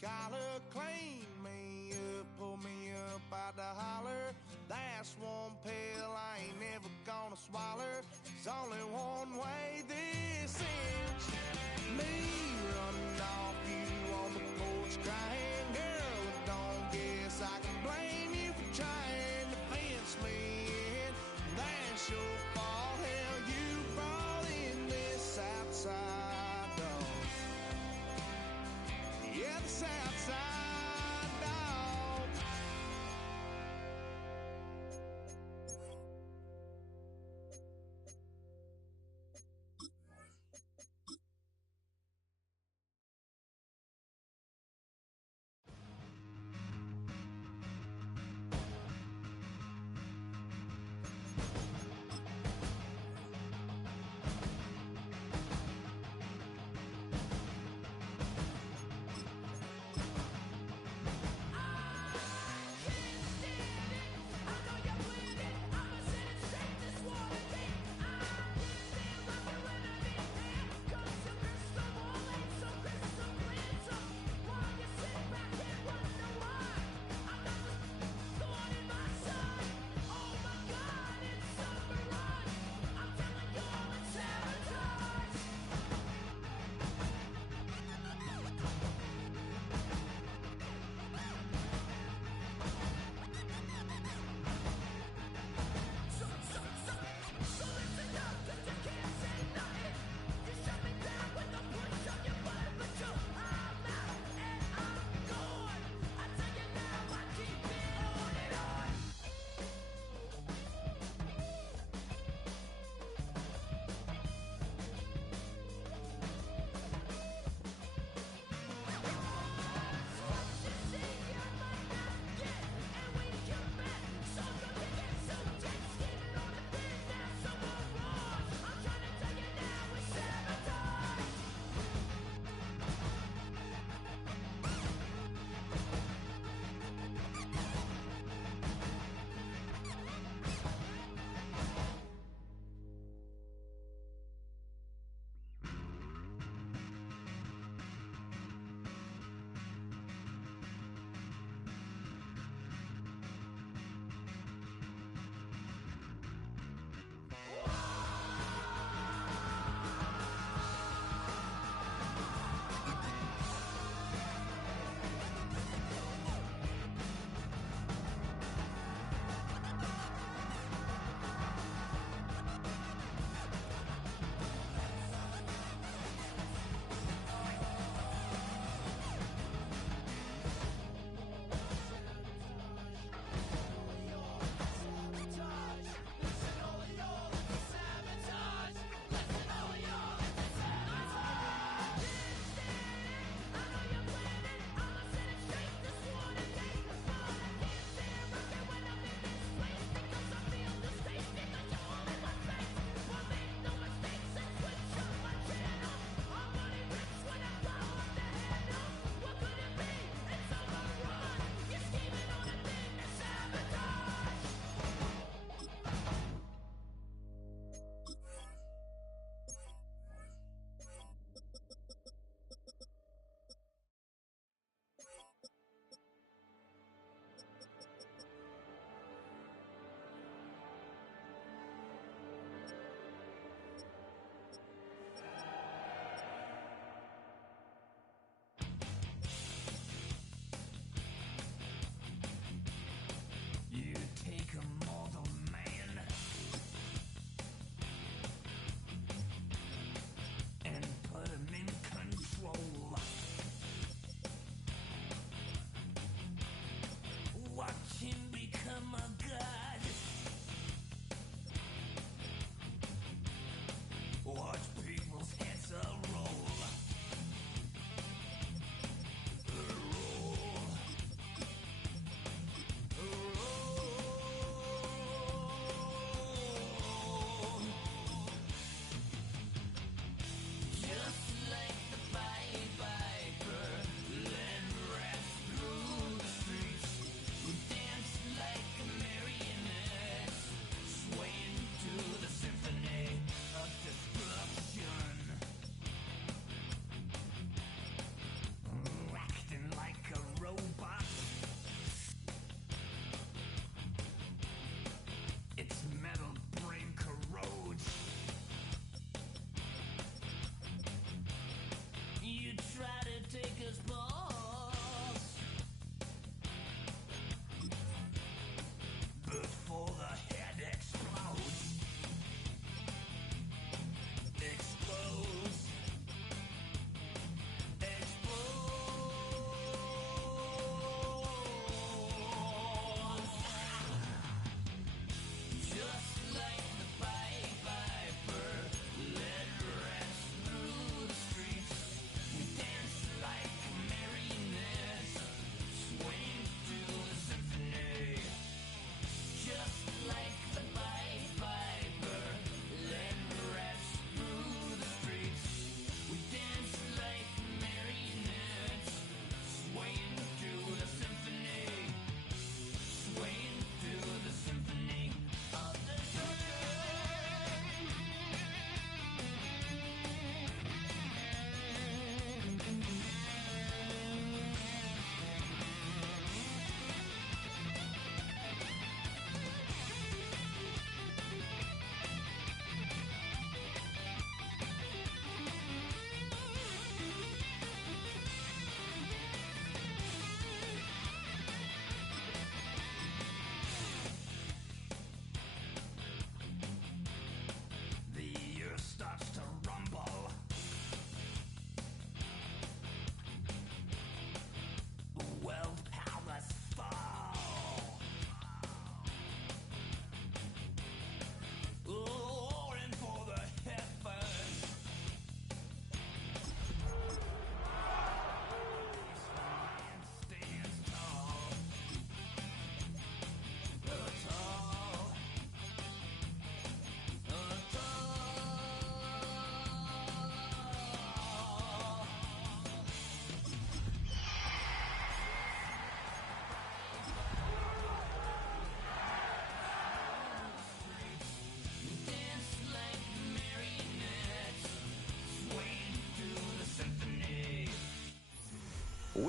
collar, clean me up, pull me up out the holler. That's one pill I ain't never gonna swallow. There's only one way this ends. Me running off, you on the porch crying. Girl, I don't guess I can blame you for trying to fence me in. That's your fault, hell, you brought in this outside dog. Yeah, this outside dog.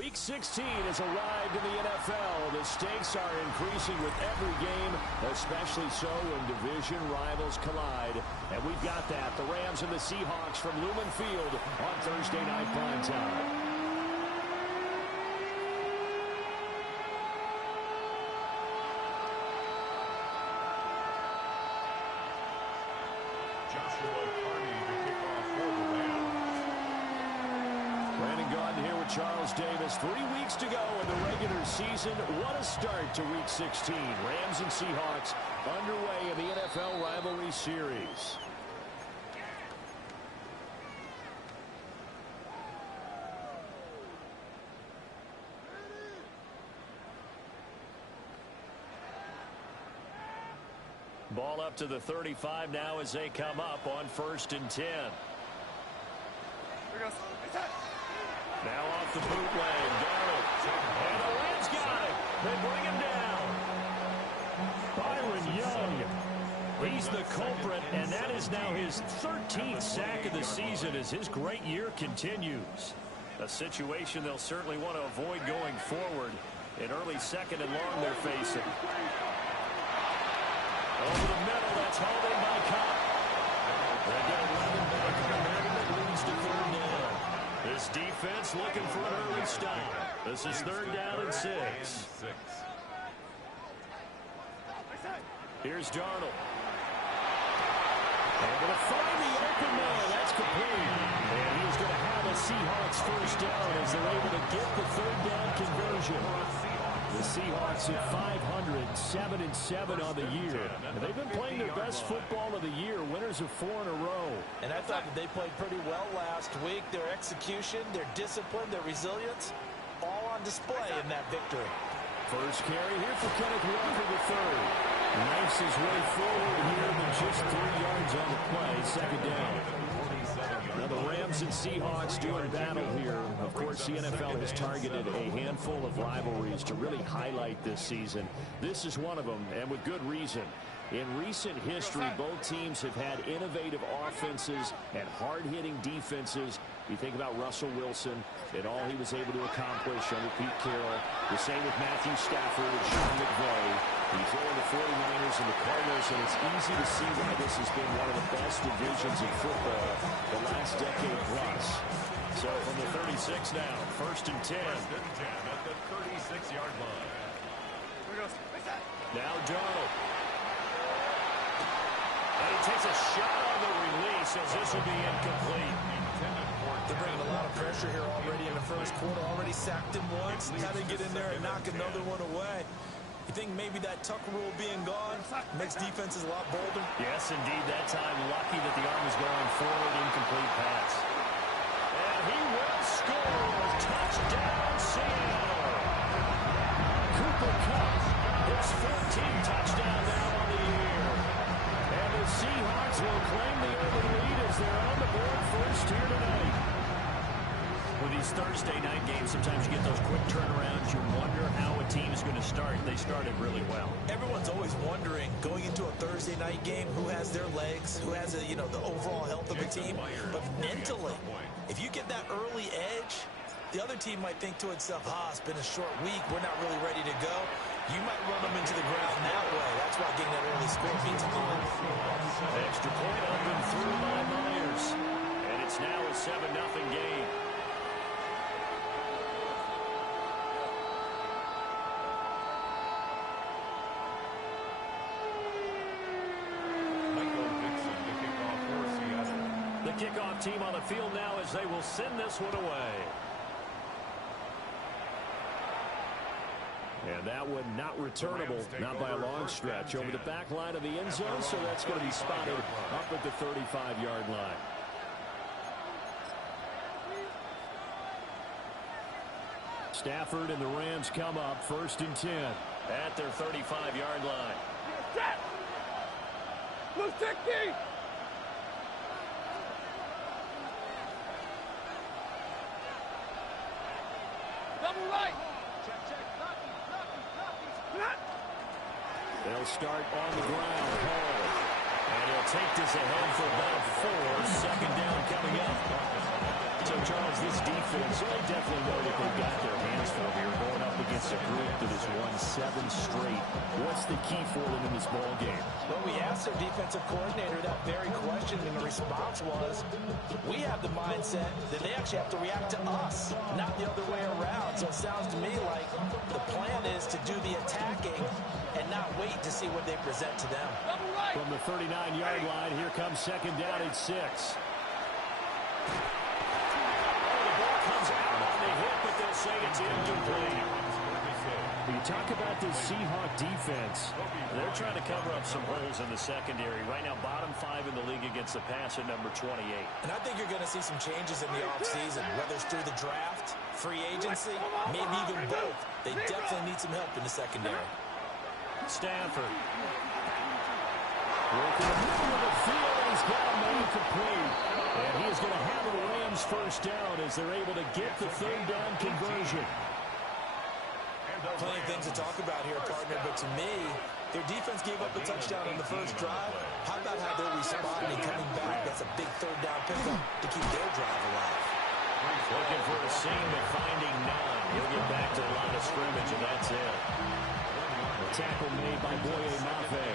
Week 16 has arrived in the NFL. The stakes are increasing with every game, especially so when division rivals collide. And we've got that. The Rams and the Seahawks from Lumen Field on Thursday Night Primetime. Charles Davis, 3 weeks to go in the regular season. What a start to Week 16. Rams and Seahawks underway in the NFL rivalry series. Ball up to the 35 now as they come up on 1st and 10. Now off the bootleg, Darnold. And the Rams got it. They bring him down. Byron Young. He's the culprit, and that is now his 13th sack of the season as his great year continues. A situation they'll certainly want to avoid going forward. In early 2nd and long they're facing. Over the middle, that's hauled in by Cobb. They get 11 back on the middle that leads to 3rd down. This defense looking for an early stop. This is 3rd down and 6. Here's Darnold. Able to find the open man. That's complete. And he's going to have a Seahawks 1st down as they're able to get the 3rd down conversion. The Seahawks at 500, 7-7 on the year. And they've been playing their best football of the year, winners of 4 in a row. And I thought that they played pretty well last week. Their execution, their discipline, their resilience, all on display in that victory. First carry here for Kenneth Walker III. Knifes his way forward here, but just 3 yards on the play, 2nd down. Now the Rams and Seahawks doing battle here. Of course, the NFL has targeted a handful of rivalries to really highlight this season. This is one of them, and with good reason. In recent history, both teams have had innovative offenses and hard-hitting defenses. You think about Russell Wilson and all he was able to accomplish under Pete Carroll. The same with Matthew Stafford and Sean McVay. Before the 49ers and the Cardinals, and it's easy to see why this has been one of the best divisions in football the last decade plus. So from the 36 now, 1st and 10. At the 36-yard line. Now Darnold. And he takes a shot on the release as this will be incomplete. They're bringing a lot of pressure here already in the 1st quarter. Already sacked him once. Had to get in there and knock another one away. You think maybe that Tucker rule being gone makes defenses a lot bolder? Yes, indeed. That time, lucky that the arm is going forward. Incomplete pass. And he will score. Touchdown, Seattle. Cooper Kupp, his 14th touchdown now on the year. And the Seahawks will claim the early lead as they're on the board first here tonight. With these Thursday night games, sometimes you get those quick turnarounds. You wonder how a team is going to start. They started really well. Everyone's always wondering, going into a Thursday night game, who has their legs, who has, the overall health of the team. But mentally, if you get that early edge, the other team might think to itself, it's been a short week. We're not really ready to go. You might run them into the ground that way. That's why getting that early score means a lot. Extra point up and through by Myers. And it's now a 7-0 game. The kickoff team on the field now as they will send this one away. And that one not returnable, not by a long stretch, over the back line of the end zone, so that's going to be spotted up at the 35-yard line. Stafford and the Rams come up 1st and 10 at their 35-yard line. Double right. They'll start on the ground. Hall And he'll take this ahead for about 4. Second down coming up. So, Charles, this defense, they definitely know that they've got their hands full here, going up against a group that has won 7 straight. What's the key for them in this ball game? Well, we asked their defensive coordinator that very question, and the response was, we have the mindset that they actually have to react to us, not the other way around. So it sounds to me like the plan is to do the attacking and not wait to see what they present to them. From the 39-yard line, here comes second down at 6. But they'll say it's incomplete. You talk about this Seahawk defense. They're trying to cover up some holes in the secondary. Right now, bottom 5 in the league against the pass at number 28. And I think you're going to see some changes in the offseason, whether it's through the draft, free agency, maybe even both. They definitely need some help in the secondary. Stafford. Working the middle of the field, and he's got him incomplete. And he is going to have the Rams first down as they're able to get the third down conversion. Plenty of things to talk about here, partner, but to me, their defense gave up a touchdown on the first drive. How about how they're responding and coming back? That's a big third down pickup to keep their drive alive. Looking for a seam, but finding none. He'll get back to the line of scrimmage, and that's it. The tackle made by Boye Mafe.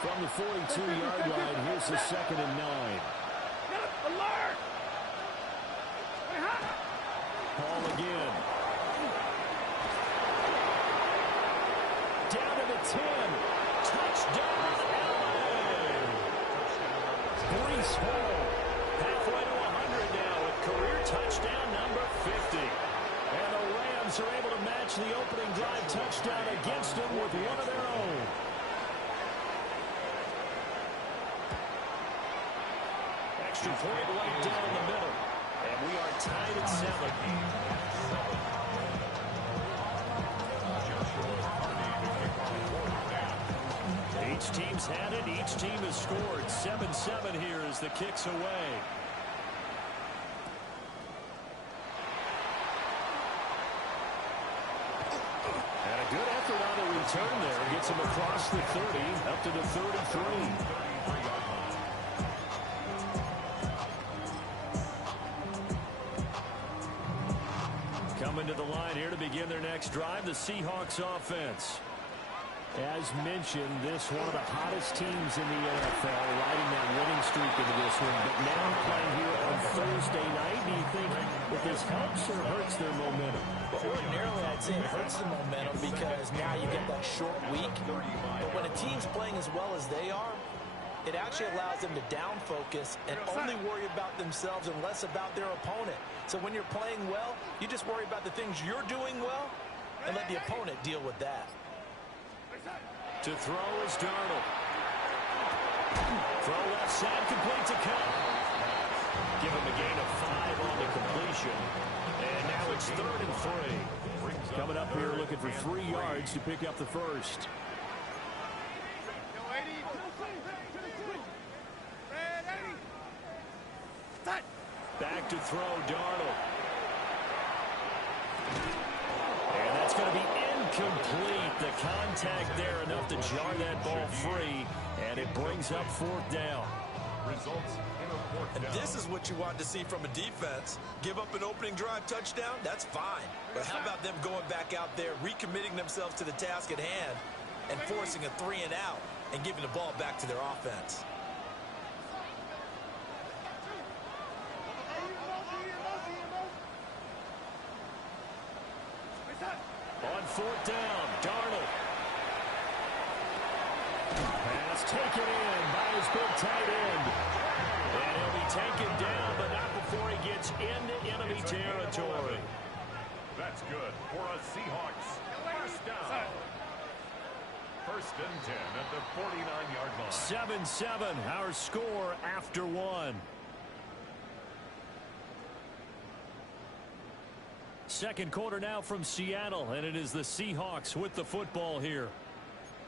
From the 42-yard line, here's the 2nd and 9. Ball again. Down to the 10. Touchdown, LA. Breece Hall. Halfway to 100 now with career touchdown number 50. And the Rams are able to match the opening drive touchdown against them with one of their own. Extra point right down in the middle. And we are tied at 7. Each team's had it. Each team has scored. 7-7 here as the kick's away. And a good effort on the return there. Gets him across the 30, up to the 33. Coming to the line here to begin their next drive, the Seahawks offense. As mentioned, this one of the hottest teams in the NFL, riding that winning streak into this one. But now playing here on Thursday night, do you think that this helps or hurts their momentum? Well, ordinarily, I'd say it hurts the momentum because now you get that short week. But when a team's playing as well as they are, it actually allows them to down focus and only worry about themselves and less about their opponent. So when you're playing well, you just worry about the things you're doing well and let the opponent deal with that. To throw is Darnold. Throw left side, complete to Cup. Give him a gain of 5 on the completion. And now it's 3rd and 3. Coming up here looking for 3 yards to pick up the first. Back to throw, Darnold. And that's going to be incomplete. The contact there enough to jar that ball free, and it brings up 4th down. Results in a 4th down. And this is what you want to see from a defense. Give up an opening drive touchdown, that's fine. But how about them going back out there, recommitting themselves to the task at hand, and forcing a 3 and out, and giving the ball back to their offense. On 4th down, Darnold. Pass taken in by his big tight end. And he'll be taken down, but not before he gets into enemy territory. That's good for a Seahawks first down. 1st and 10 at the 49-yard line. 7-7, our score after 1. Second quarter now from Seattle, and it is the Seahawks with the football here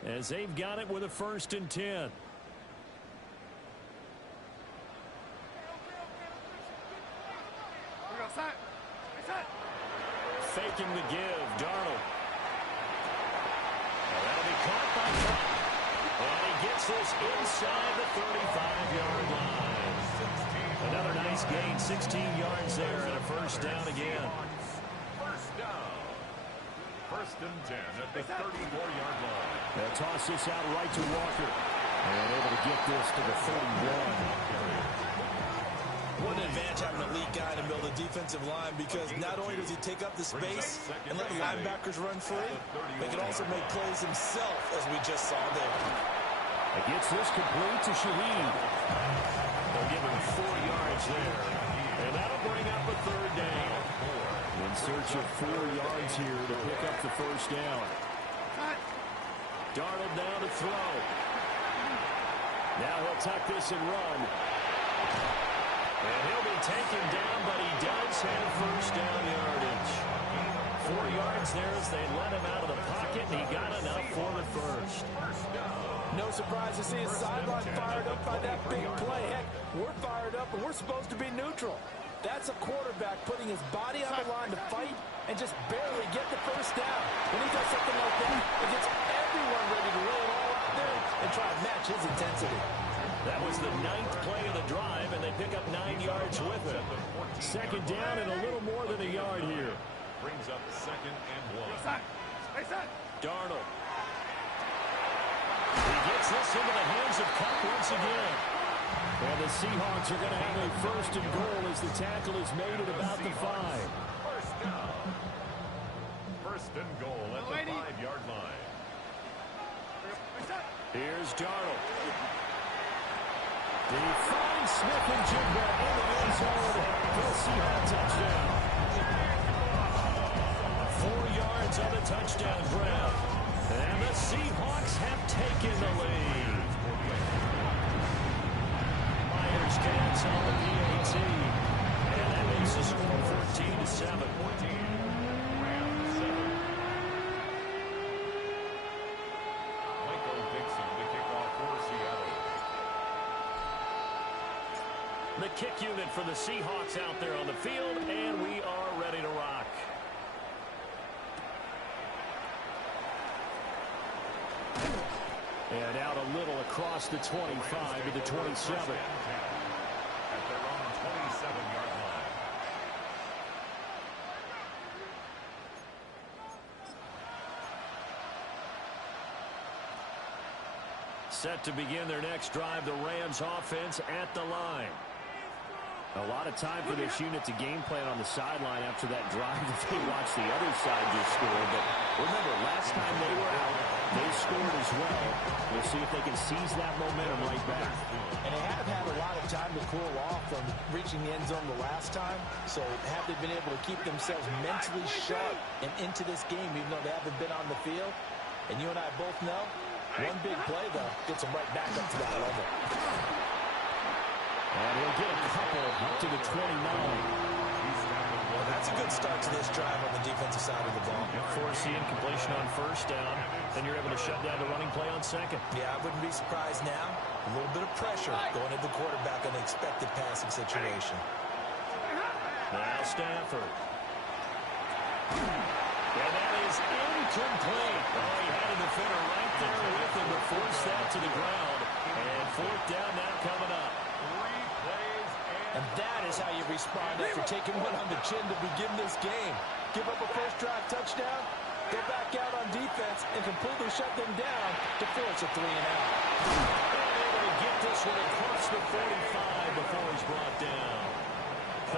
as they've got it with a 1st and 10. Faking the give, Darnold. And that'll be caught by Cup. And he gets this inside the 35-yard line. Another nice gain, 16 yards there, and a first down again. First down. First and 10 at the 34-yard line. They'll toss this out right to Walker. And able to get this to the 31. What an advantage having an elite guy in the middle of the defensive line, because not only does he take up the space and let the linebackers run free, he can also make plays himself, as we just saw there. He gets this complete to Shaheed. They'll give him 4 yards there. And that'll bring up a third down. In search of 4 yards here to pick up the first down. Darnold down to throw. Now he'll tuck this and run. And he'll be taken down, but he does have first down yardage. 4 yards there as they let him out of the pocket, and he got enough for the first. No surprise to see his sideline fired up by that big play. Heck, we're fired up, and we're supposed to be neutral. That's a quarterback putting his body on the line to fight and just barely get the first down. When he does something like that, it gets everyone ready to lay it all out there and try to match his intensity. That was the 9th play of the drive, and they pick up 9 yards with it. Second down and a little more than a yard here. Brings up second and 1. Darnold. He gets this into the hands of Cup once again. And the Seahawks are going to have a first and goal as the tackle is made at about the 5. First down. First and goal at the 5-yard line. Here's Darnold. He finds Smith and Jigba in the end zone for the Seahawks touchdown. 4 yards on the touchdown grab. And the Seahawks have taken the lead. Myers cats on the PAT. And that makes the score 14-7. Rams 7. Michael Dixon to kick off for Seattle. The kick unit for the Seahawks out there on the field, and we are ready to rock. And out a little across the 25 to the 27. At their own 27-yard line. Set to begin their next drive, the Rams offense at the line. A lot of time for this unit to game plan on the sideline after that drive that they watched the other side just score. But remember, last time they were out, they scored as well. We'll see if they can seize that momentum right back. And they have had a lot of time to cool off from reaching the end zone the last time. So have they been able to keep themselves mentally sharp and into this game, even though they haven't been on the field? And you and I both know, one big play, though, gets them right back up to that level. And he'll get a couple up to the 29. Well, that's a good start to this drive on the defensive side of the ball. Forcing completion on first down, then you're able to shut down the running play on second. Yeah, I wouldn't be surprised now. A little bit of pressure going at the quarterback on the expected passing situation. Now Stafford. And that is incomplete. Oh, he had a defender right there with him to force that to the ground. And fourth down now coming up. And that is how you respond after taking one on the chin to begin this game. Give up a first drive touchdown, go back out on defense, and completely shut them down to force a 3-and-out. And able to get this one across the 45 before he's brought down.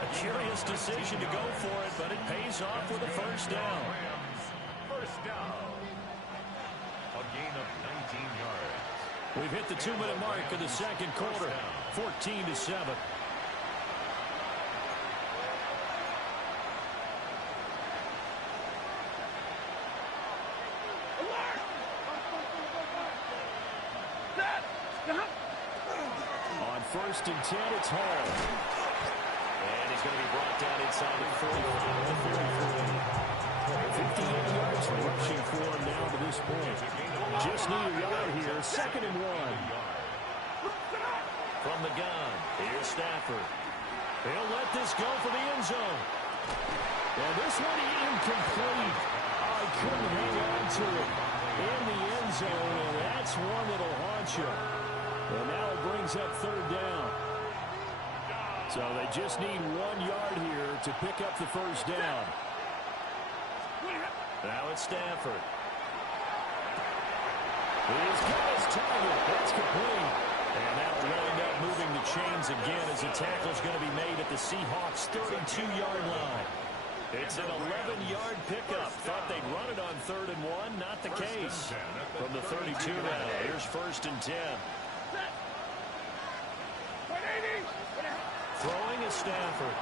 A curious decision to go for it, but it pays off with a first down. First down. A gain of 19 yards. We've hit the 2-minute mark of the second quarter. 14-7. On first and 10, it's Hall. And he's going to be brought down inside the 45 to 33. 58 yards rushing for him now to this point. Just need a yard here. Second and 1. From the gun, here's Stafford. He'll let this go for the end zone. And this one incomplete. I couldn't hang on to it in the end zone, and that's one that'll haunt bunch of them. And now it brings up third down. So they just need 1 yard here to pick up the first down. Now it's Stafford. He's got his target. That's complete. And that'll wind up moving the chains again as the tackle's going to be made at the Seahawks' 32-yard line. It's an 11-yard pickup. Thought they'd run it on 3rd and 1. Not the case. From the 32 now. Here's 1st and 10. Throwing is Stafford.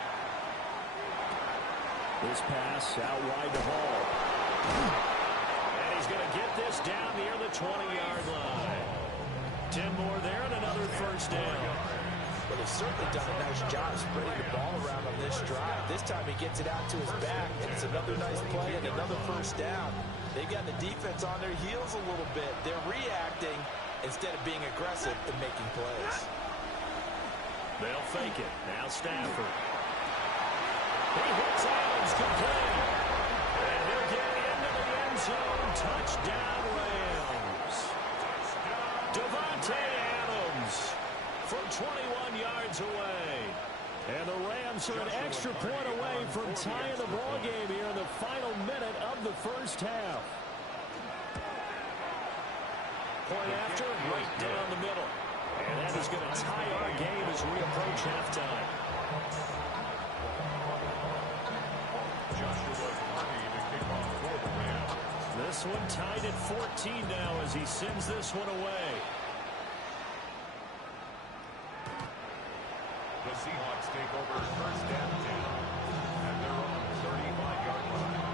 This pass out wide to Hall. And he's going to get this down near the 20-yard line. 10 more there and another first down. Well, they've certainly done a nice job spreading the ball around on this drive. This time he gets it out to his back, and it's another nice play and another first down. They've got the defense on their heels a little bit. They're reacting instead of being aggressive and making plays. They'll fake it. Now Stafford. He hits Adams complete. And he'll get into the end zone. Touchdown Rams. Devontae Adams from 21 yards away. And the Rams are an extra point away from tying the ball game here in the final minute of the first half. Point after, right down the middle. And that is going to tie our game as we approach halftime. This one tied at 14 now as he sends this one away. The Seahawks take over 1st and 10 at their own 35-yard line.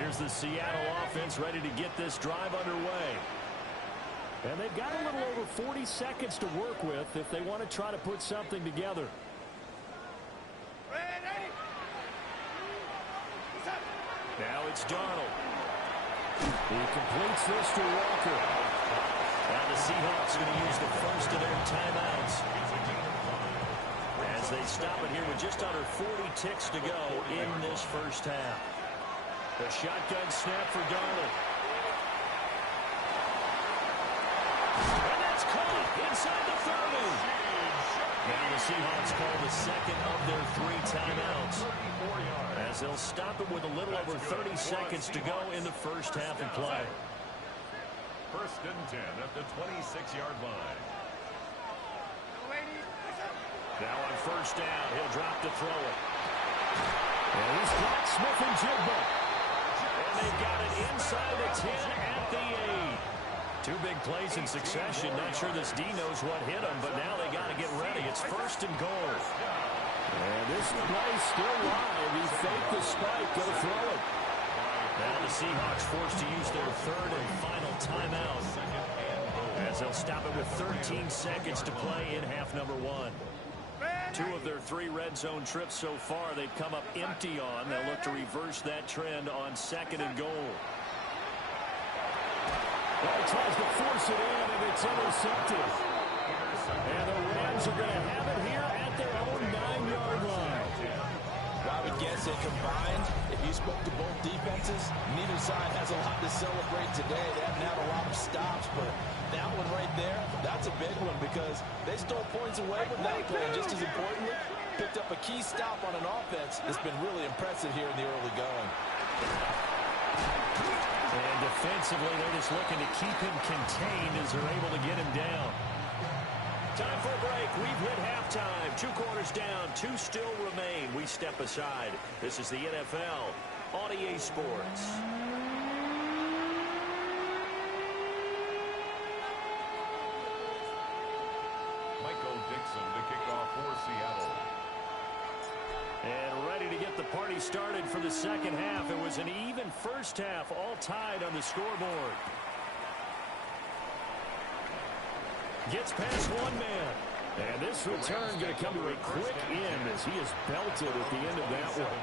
Here's the Seattle offense ready to get this drive underway. And they've got a little over 40 seconds to work with if they want to try to put something together. Now it's Darnold. He completes this to Walker. Now the Seahawks are going to use the first of their timeouts as they stop it here with just under 40 ticks to go in this first half. The shotgun snap for Darnold. And that's caught inside the 30. Now the Seahawks call the second of their 3 timeouts as they'll stop it with a little over 30 seconds to go in the first half of play. 1st and 10 at the 26-yard line. Now on first down, he'll drop to throw it. And he's got Smith and Jigba. And they've got it inside the 10 at the 8. 2 big plays in succession. Not sure this D knows what hit him, but now they got to get ready. It's 1st and goal. And this play still live. He faked the spike. Go throw it. Now the Seahawks forced to use their 3rd and final timeout as they'll stop it with 13 seconds to play in half number 1. 2 of their 3 red zone trips so far they've come up empty on. They'll look to reverse that trend on 2nd and goal. Well, he tries to force it in, and it's intercepted. And the Rams are going to have it here at their own 9-yard line. I would guess that combined, if you spoke to both defenses, neither side has a lot to celebrate today. They haven't had a lot of stops, but that one right there, that's a big one because they stole points away with that play. And just as importantly, picked up a key stop on an offense that's been really impressive here in the early going. And defensively, they're just looking to keep him contained as they're able to get him down. Time for a break. We've hit halftime. 2 quarters down. 2 still remain. We step aside. This is the NFL on EA Sports. Michael Dixon to kick off for Seattle. And ready to get the party started for the second half. It was an even first half, all tied on the scoreboard. Gets past one man. And this return going to come to a quick end as he is belted at the end of that one.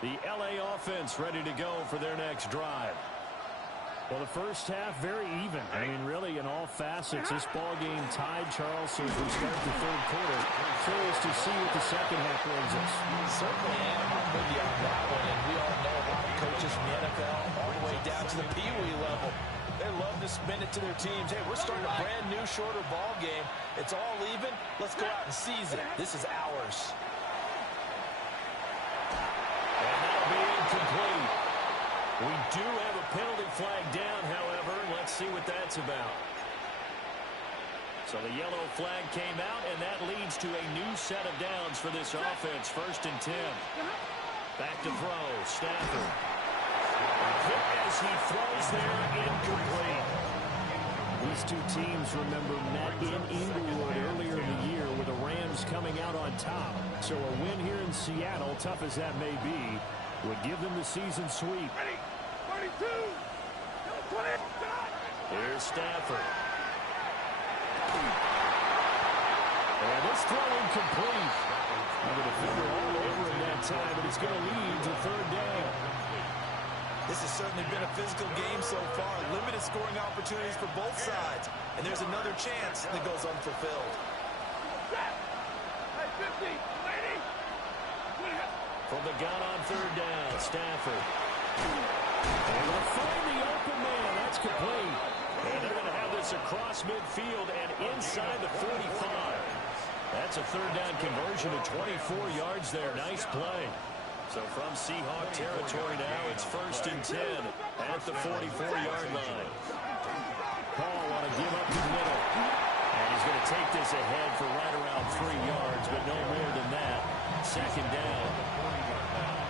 The LA offense ready to go for their next drive. Well, the first half, very even. I mean, really, in all facets, this ball game tied, Charles, so as we start the 3rd quarter, curious to see what the second half brings us. Certainly am. I'm with you on that one, and we all know a lot of coaches from the NFL to the Pee-wee level. They love to spin it to their teams. Hey, we're starting a brand new, shorter ball game. It's all even. Let's go out and seize it. This is ours. And that'll be incomplete. We do have a penalty flag down, however. Let's see what that's about. So the yellow flag came out, and that leads to a new set of downs for this offense. 1st and 10. Back to throw. Stafford. Hit as he throws there, incomplete. These two teams, remember, met in Inglewood earlier in the year with the Rams coming out on top. So a win here in Seattle, tough as that may be, would give them the season sweep. Ready, 42, 20, Here's Stafford. And this throw incomplete. The defender all over him that time, but it's going to lead to 3rd down. This has certainly been a physical game so far. Limited scoring opportunities for both sides. And there's another chance that goes unfulfilled. From the gun on 3rd down, Stafford. Able to find the open man. That's complete. And they're going to have this across midfield and inside the 45. That's a 3rd down conversion to 24 yards there. Nice play. So from Seahawk territory now, it's 1st and 10 at the 44-yard line. Paul want to give up the middle. And he's going to take this ahead for right around 3 yards, but no more than that. 2nd down.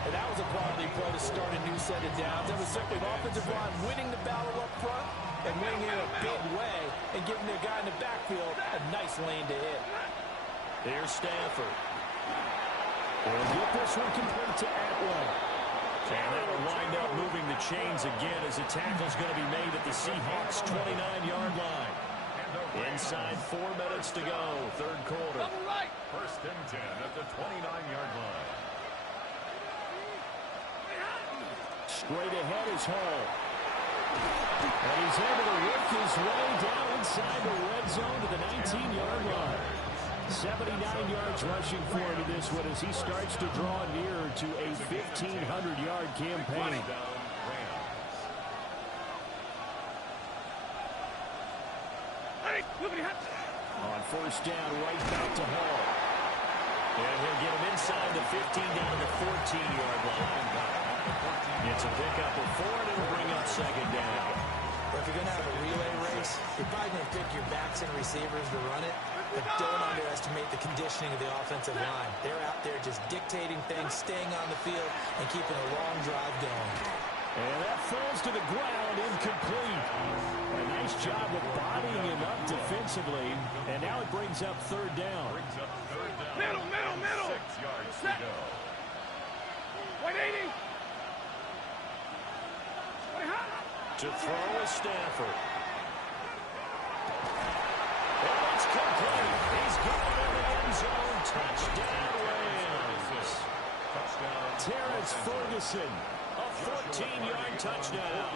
And that was a quality play to start a new set of downs. That was simply an offensive line winning the battle up front and winning it in a big way and giving their guy in the backfield a nice lane to hit. Here's Stafford. They'll get this one complete to Atwell. And that'll wind up moving the chains again as the tackle's going to be made at the Seahawks' 29-yard line. Inside 4 minutes to go, 3rd quarter. 1st and 10 at the 29-yard line. Straight ahead is Hall. And he's able to work his way down inside the red zone to the 19-yard line. 79 yards rushing for him in this one as he starts to draw nearer to a 1,500-yard campaign. On 1st down, right back to Hall. And he'll get him inside the 15 down to 14-yard line. It's a pickup of 4, and it'll bring up 2nd down. But if you're going to have a relay race, you're probably going to pick your backs and receivers to run it. But don't underestimate the conditioning of the offensive line. They're out there just dictating things, staying on the field, and keeping a long drive going. And that falls to the ground, incomplete. A nice job of bodying him up defensively. And now it brings up 3rd down. middle. 6 yards to go. 180. To throw is Stafford. And it's complete. He's going in the end zone. Touchdown, Rams. Terrence Ferguson. A 14-yard touchdown.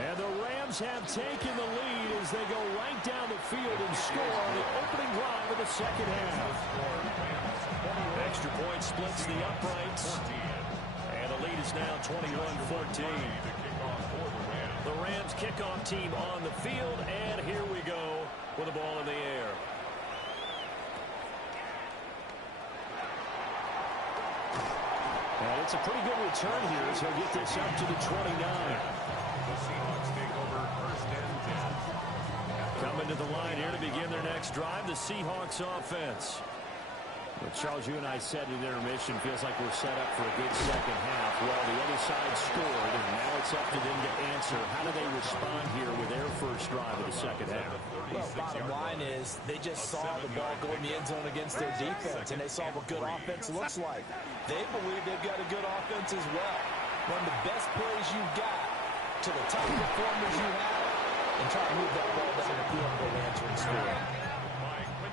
And the Rams have taken the lead as they go right down the field and score on the opening drive of the 2nd half. Extra point splits the uprights. And the lead is now 21-14. The Rams kickoff team on the field, and here we go with the ball in the air. And it's a pretty good return here as he'll get this up to the 29. The Seahawks take over 1st and 10. Coming to the line here to begin their next drive, the Seahawks offense. Well, Charles, you and I said in intermission, feels like we're set up for a good 2nd half. Well, the other side scored, and now it's up to them to answer. How do they respond here with their first drive of the 2nd half? Well, bottom line is they just saw the ball go in the end zone against their defense, and they saw what good offense looks like. They believe they've got a good offense as well. Run the best plays you've got to the top performers you have, and try to move that ball down the field for an answering score.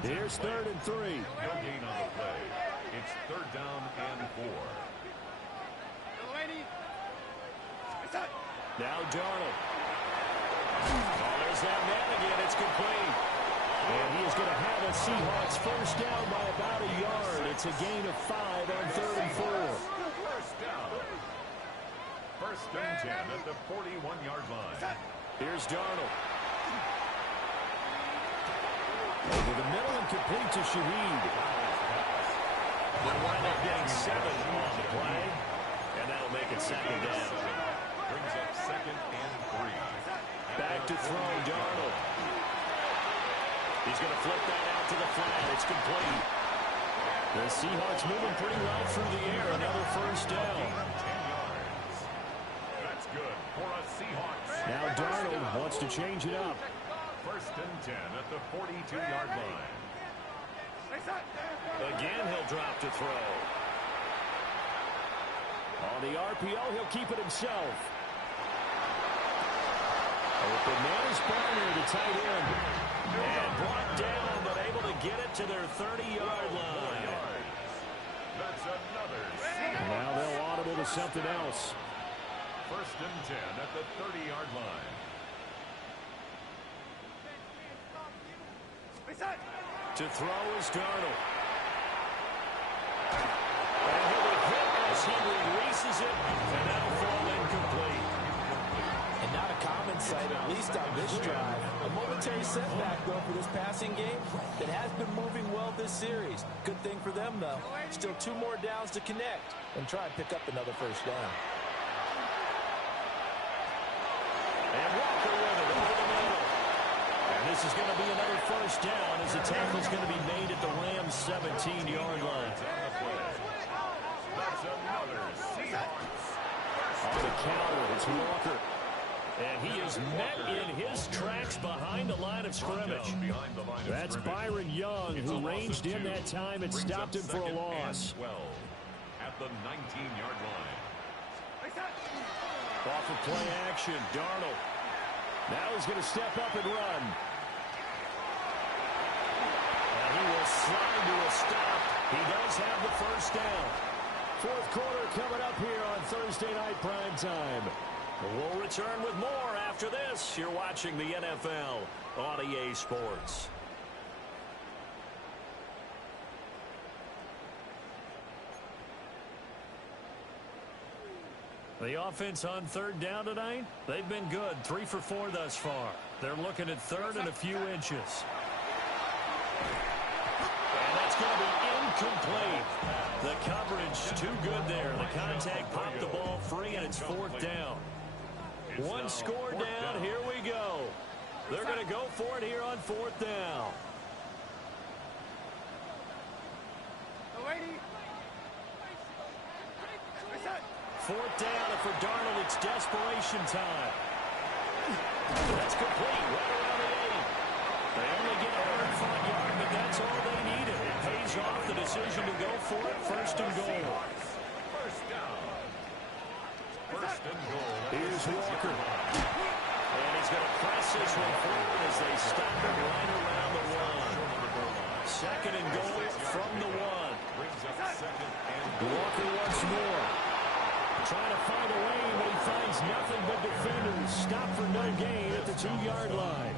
Here's 3rd and 3. No gain on the play. It's 3rd down and 4. Now Darnold. Oh, there's that man again. It's complete. And he is going to have a Seahawks first down by about a yard. It's a gain of 5 on 3rd and 4. First down. First and 10 at the 41-yard line. Here's Darnold. Over the middle and complete to Shaheed. They'll wind up getting 7 on the play, and that'll make it second down. Brings up second and 3. Back to throw, Darnold. He's going to flip that out to the flat. It's complete. The Seahawks moving pretty well through the air. Another first down. 10 yards. That's good for a Seahawks. Now Darnold wants to change it up. First and 10 at the 42-yard line. Again, he'll drop to throw. On the RPO, he'll keep it himself. Open man is Barner, the tight end. And brought down, but able to get it to their 30-yard line. That's another. Now they'll audible to something else. First and 10 at the 30-yard line. To throw is Darnold. And he'll be hit as he releases it, and that'll fall incomplete. And not a common sight, at least on this drive. A momentary setback, though, for this passing game that has been moving well this series. Good thing for them, though. Still 2 more downs to connect and try and pick up another first down. And Walker with it over the middle. And this is going to be another first down as the tackle's going to be made at the Rams' 17-yard line. That's another Seahawks. On the counter, it's Walker. And he is met in his tracks behind the line of scrimmage. That's Byron Young, who ranged in that time and stopped him for a loss. 12 at the 19-yard line. Off of play action, Darnold. Now he's going to step up and run. And he will slide to a stop. He does have the first down. Fourth quarter coming up here on Thursday Night Primetime. We'll return with more after this. You're watching the NFL on EA Sports. The offense on third down tonight, they've been good. 3 for 4 thus far. They're looking at third and a few inches. And that's going to be incomplete. The coverage too good there. The contact popped the ball free, and it's fourth down. One score down. Here we go. They're going to go for it here on fourth down. Fourth down, and for Darnold, it's desperation time. That's complete, right around the 8. They only get a hard-fought yard, but that's all they needed. It pays off the decision to go for it, first and goal. First down. First and goal. Here's Walker. And he's going to press this one forward as they stop it right around the 1. Second and goal from the 1. Brings up second and goal. Walker once more. Trying to find a lane, but he finds nothing but defenders. Stop for no gain at the 2-yard line.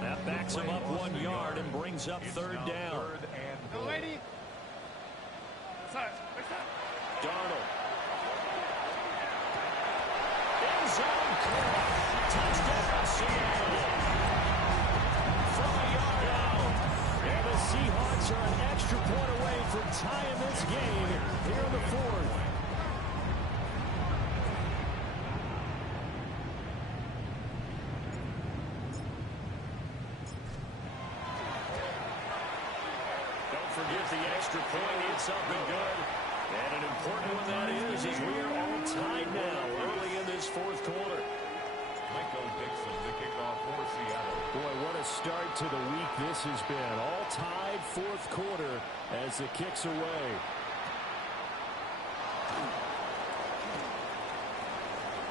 That backs him up 1 yard and brings up third down. Third and goal. Darnold. End zone caught. Touchdown, Seattle. From a yard out. And the Seahawks are an extra point away from tying this game here in the 4th. Forget the extra point. It's up and good. And an important one that is as we are all tied now early in this fourth quarter. Michael Dixon to kick off for Seattle. Boy, what a start to the week this has been. All tied fourth quarter as the kick's away.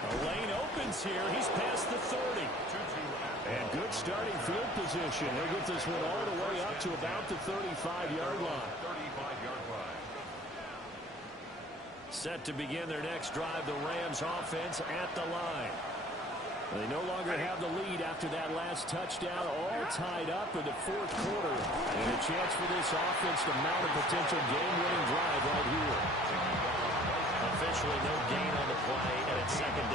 A lane opens here. He's past the 30. And good starting field position. He'll get this one all the way up to about the 35-yard line. 35-yard line. Set to begin their next drive, the Rams offense at the line. They no longer have the lead after that last touchdown, all tied up in the fourth quarter. And a chance for this offense to mount a potential game-winning drive right here. Officially no gain on the play, and it's second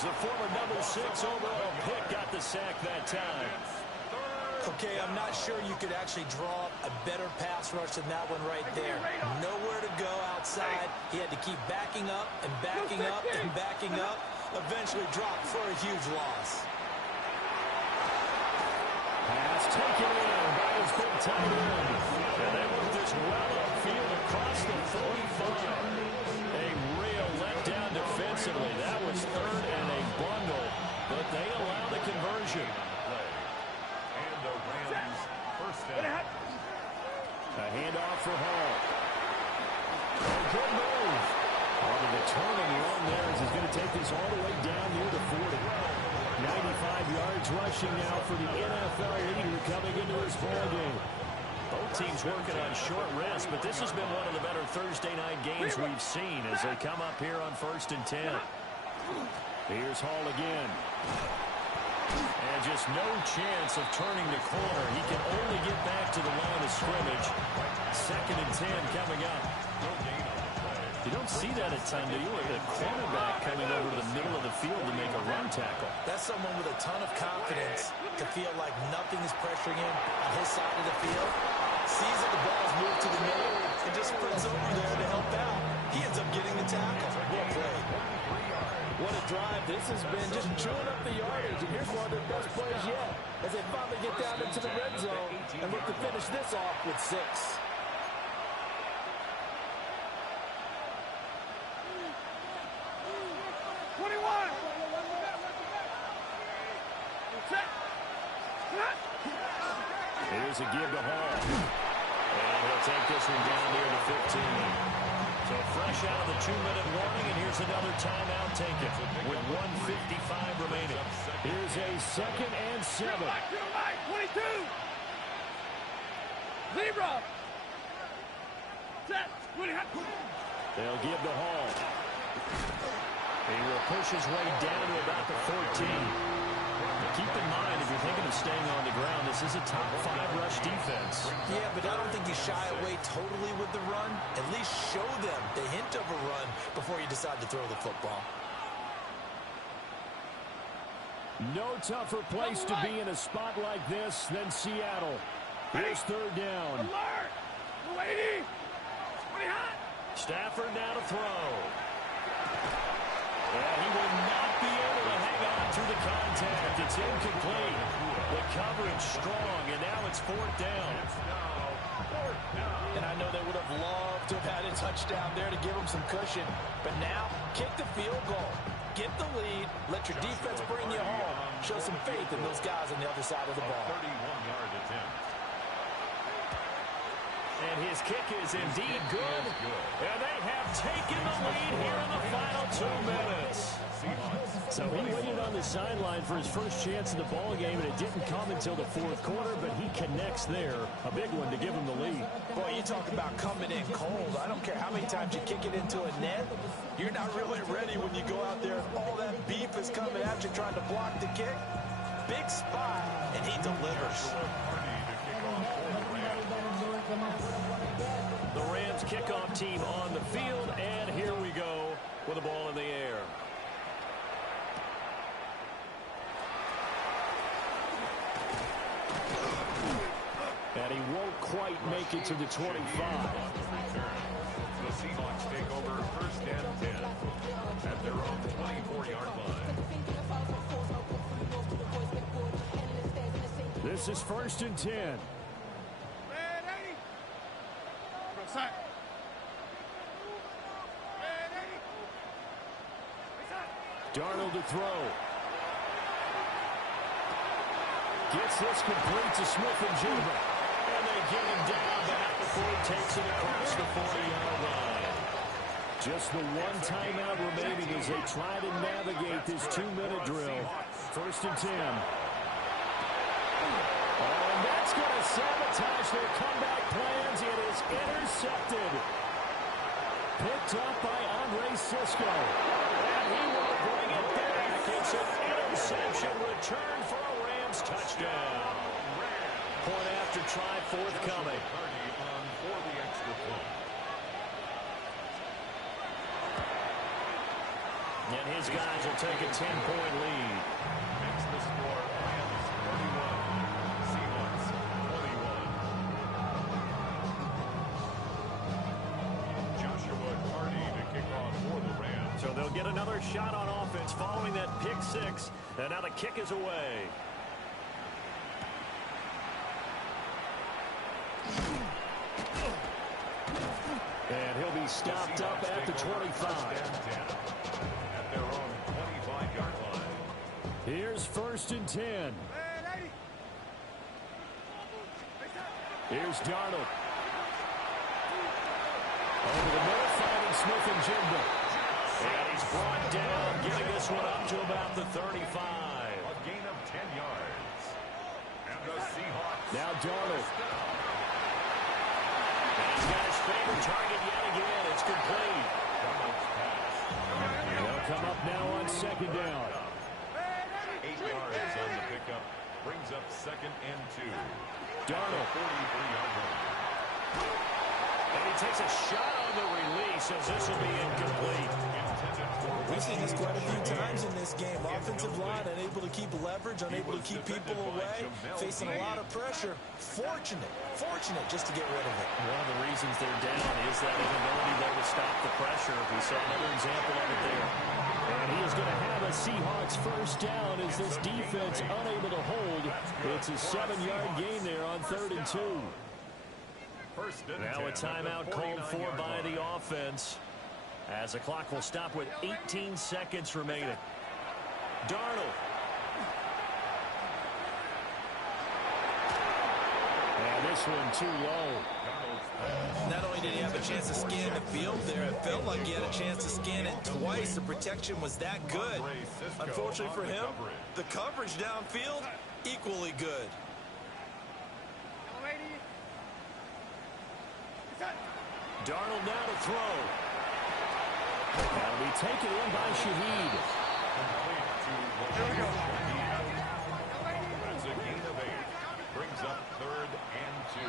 The former number 6 overall pick got the sack that time. Okay, I'm not sure you could actually draw up a better pass rush than that one right there. Nowhere to go outside. He had to keep backing up and backing up and backing up. Eventually dropped for a huge loss. Pass taken in by his big tight end. And they work this well upfield across the 45. A real letdown defensively. That was third and a bundle, but they allow the conversion. And the Rams first down. A handoff for Hall. Good move. The turning run there as he's going to take this all the way down near the 40. 95 yards rushing now for the NFL leader coming into this ball game. Both teams working on short rest, but this has been one of the better Thursday night games we've seen as they come up here on 1st and 10. Here's Hall again. And just no chance of turning the corner. He can only get back to the line of scrimmage. 2nd and 10 coming up. You don't see that a ton, do you? With a cornerback coming over to the middle of the field to make a run tackle. That's someone with a ton of confidence to feel like nothing is pressuring him on his side of the field. Sees that the ball's moved to the middle and just sprints over there to help out. He ends up getting the tackle. Well played. What a drive this has been, just chewing up the yardage. And here's one of their best plays yet as they finally get down into the red zone and look to finish this off with 6. Here's a give to Hall. And he'll take this one down near the 15. So fresh out of the 2-minute warning, and here's another timeout taken with 1:55 remaining. Here's a 2nd and 7. 22. Zebra. Set. They'll give to Hall. He will push his way down to about the 14. Keep in mind, if you're thinking of staying on the ground, this is a top 5 rush defense. Yeah, but I don't think you shy away totally with the run. At least show them the hint of a run before you decide to throw the football. No tougher place to be in a spot like this than Seattle. Here's 3rd down. Alert! Waiting! Stafford now to throw. Yeah, he will not be able to hang on through the contact. It's incomplete. The coverage strong, and now it's 4th down. And I know they would have loved to have had a touchdown there to give them some cushion. But now, kick the field goal. Get the lead. Let your defense bring you home. Show some faith in those guys on the other side of the ball. 31-yard attempt. And his kick is indeed good. And they have taken the lead here in the final 2 minutes. So he waited on the sideline for his first chance in the ball game, and it didn't come until the 4th quarter, but he connects there. A big one to give him the lead. Boy, you talk about coming in cold. I don't care how many times you kick it into a net. You're not really ready when you go out there and all that beef is coming at you trying to block the kick. Big spot, and he delivers. The Rams kickoff team on the field, and here we go with the ball in the air. And he won't quite make it to the 25. The Seahawks take over 1st and 10 at their own 24-yard line. This is 1st and 10. Darnold to throw. Gets this complete to Smith-Njigba. And they get him down back before he takes it across the 40-yard line. Just the one timeout remaining as they try to navigate this 2-minute drill. 1st and 10. And that's going to sabotage their comeback plans. It is intercepted. Picked up by Andre Sisco. And he will bring it back. It's an interception return for a Rams touchdown. Point after try forthcoming. For the extra point. And his guys will take a 10-point lead. Makes the score Rams 31, Seahawks 21. Joshua Carney to kick off for the Rams. So they'll get another shot on offense following that pick six. And now the kick is away. And he'll be stopped up at the 25. At their own 25-yard line. Here's 1st and 10. Here's Darnold. Over the middle, finding Smith and Jigba. And he's brought down, getting this one up to about the 35. A gain of 10 yards. And the Seahawks. Now Darnold. He's got his favorite target yet again. It's complete. They'll come up now on 2nd down. 8 yards on the pickup. Brings up 2nd and 2. Darnold. 43-yard line. And he takes a shot on the release as this will be incomplete. We've seen this quite a few times in this game. Offensive line unable to keep leverage, unable to keep people away, facing a lot of pressure. Fortunate just to get rid of it. One of the reasons they're down is that inability there to stop the pressure. We saw another example of it there. And he is going to have a Seahawks 1st down as this defense unable to hold. It's a 7-yard gain there on 3rd and 2. Now a timeout called for by the offense as the clock will stop with 18 seconds remaining. Darnold. And this one too low. Not only did he have a chance to scan the field there, it felt like he had a chance to scan it twice. The protection was that good. Unfortunately for him, the coverage downfield, equally good. Darnold now to throw. That'll be taken in by Shaheed. That's a gain of 8. Brings up 3rd and 2.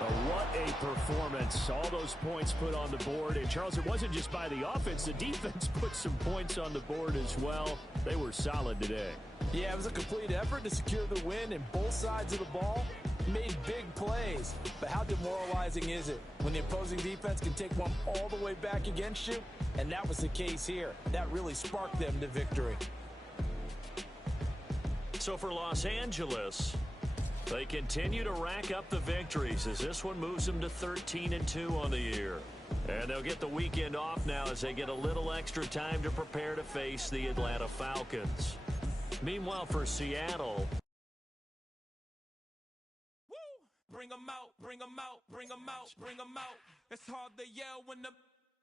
But what a performance. All those points put on the board. And, Charles, it wasn't just by the offense. The defense put some points on the board as well. They were solid today. Yeah, it was a complete effort to secure the win, and both sides of the ball made big plays. But how demoralizing is it when the opposing defense can take one all the way back against you? And that was the case here. That really sparked them to victory. So for Los Angeles, they continue to rack up the victories as this one moves them to 13 and 2 on the year. And they'll get the weekend off now as they get a little extra time to prepare to face the Atlanta Falcons. Meanwhile, for Seattle, bring 'em out, bring 'em out, bring 'em out, bring 'em out. It's hard to yell when the